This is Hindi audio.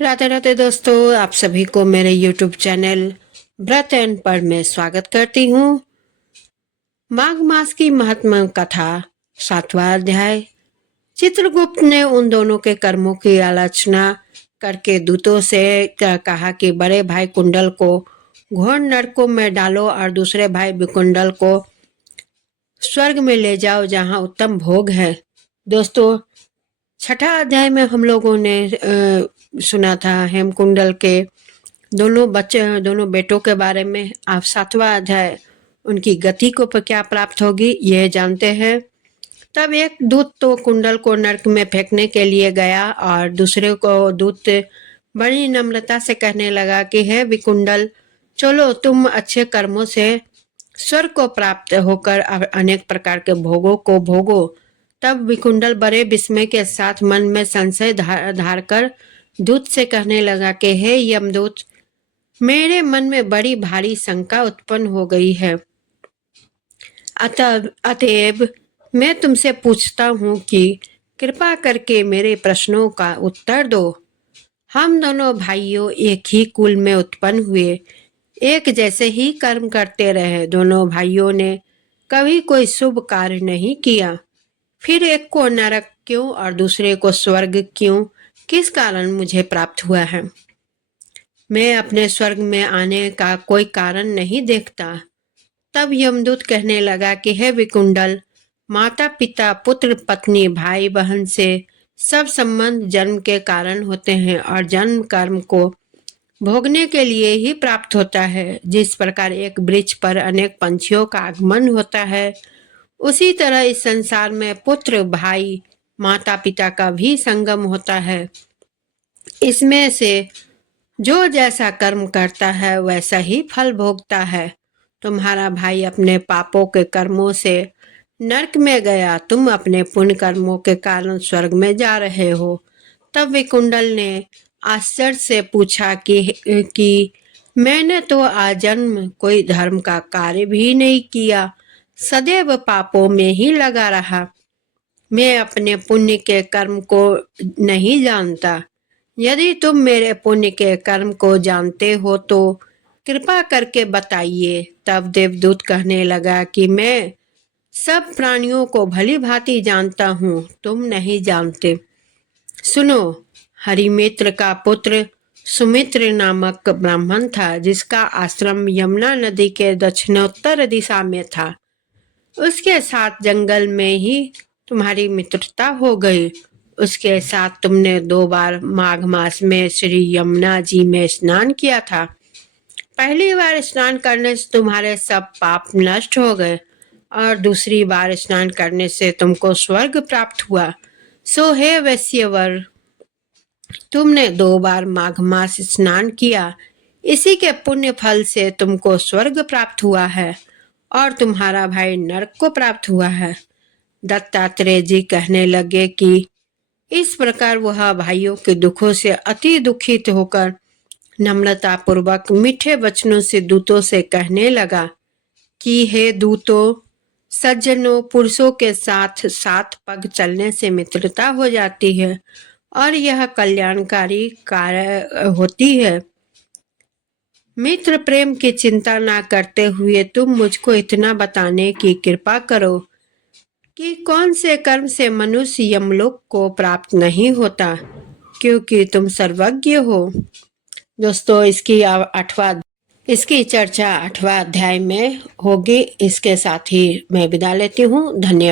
राधे राधे दोस्तों, आप सभी को मेरे YouTube चैनल व्रत एंड पढ़ में स्वागत करती हूँ। माघ मास की महात्मा कथा 7वां अध्याय। चित्रगुप्त ने उन दोनों के कर्मों की आलोचना करके दूतों से कहा कि बड़े भाई कुंडल को घोर नरकों में डालो और दूसरे भाई विकुंडल को स्वर्ग में ले जाओ जहाँ उत्तम भोग है। दोस्तों, छठा अध्याय में हम लोगों ने सुना था हेमकुंडल के दोनों बेटों के बारे में। आप 7वां अध्याय उनकी गति को क्या प्राप्त होगी ये जानते हैं। तब एक दूत तो कुंडल को नरक में फेंकने के लिए गया और दूसरे को दूत बड़ी नम्रता से कहने लगा कि हे विकुंडल, चलो तुम अच्छे कर्मों से स्वर्ग को प्राप्त होकर अनेक प्रकार के भोगों को भोगो। तब विकुंडल बड़े विस्मय के साथ मन में संशय धार कर दूत से कहने लगा कि हे यमदूत, मेरे मन में बड़ी भारी शंका उत्पन्न हो गई है। अतएव मैं तुमसे पूछता हूँ कि कृपा करके मेरे प्रश्नों का उत्तर दो। हम दोनों भाइयों एक ही कुल में उत्पन्न हुए, एक जैसे ही कर्म करते रहे। दोनों भाइयों ने कभी कोई शुभ कार्य नहीं किया, फिर एक को नरक क्यों और दूसरे को स्वर्ग क्यों? किस कारण मुझे प्राप्त हुआ है? मैं अपने स्वर्ग में आने का कोई कारण नहीं देखता। तब यमदूत कहने लगा कि हे विकुंडल, माता पिता पुत्र पत्नी भाई बहन से सब संबंध जन्म के कारण होते हैं और जन्म कर्म को भोगने के लिए ही प्राप्त होता है। जिस प्रकार एक वृक्ष पर अनेक पंछियों का आगमन होता है, उसी तरह इस संसार में पुत्र भाई माता पिता का भी संगम होता है। इसमें से जो जैसा कर्म करता है वैसा ही फल भोगता है। तुम्हारा भाई अपने पापों के कर्मों से नरक में गया, तुम अपने पुण्य कर्मों के कारण स्वर्ग में जा रहे हो। तब विकुंडल ने आश्चर्य से पूछा कि मैंने तो आजन्म कोई धर्म का कार्य भी नहीं किया, सदैव पापों में ही लगा रहा। मैं अपने पुण्य के कर्म को नहीं जानता। यदि तुम मेरे पुण्य के कर्म को जानते हो तो कृपा करके बताइए। तब देवदूत कहने लगा कि मैं सब प्राणियों को भली भांति जानता हूँ, तुम नहीं जानते। सुनो, हरिमित्र का पुत्र सुमित्र नामक ब्राह्मण था, जिसका आश्रम यमुना नदी के दक्षिणोत्तर दिशा में था। उसके साथ जंगल में ही तुम्हारी मित्रता हो गई। उसके साथ तुमने 2 बार माघ मास में श्री यमुना जी में स्नान किया था। पहली बार स्नान करने से तुम्हारे सब पाप नष्ट हो गए और दूसरी बार स्नान करने से तुमको स्वर्ग प्राप्त हुआ। सो हे वैश्यवर, तुमने 2 बार माघ मास स्नान किया, इसी के पुण्य फल से तुमको स्वर्ग प्राप्त हुआ है और तुम्हारा भाई नरक को प्राप्त हुआ है। दत्तात्रेय जी कहने लगे कि इस प्रकार वह भाइयों के दुखों से अति दुखित होकर नम्रता पूर्वक मीठे वचनों से दूतों से कहने लगा कि हे दूतों, सज्जनों, पुरुषों के साथ 7 पग चलने से मित्रता हो जाती है और यह कल्याणकारी कार्य होती है। मित्र प्रेम की चिंता ना करते हुए तुम मुझको इतना बताने की कृपा करो कि कौन से कर्म से मनुष्य यमलोक को प्राप्त नहीं होता, क्योंकि तुम सर्वज्ञ हो। दोस्तों, इसकी चर्चा 8वां अध्याय में होगी। इसके साथ ही मैं विदा लेती हूँ। धन्यवाद।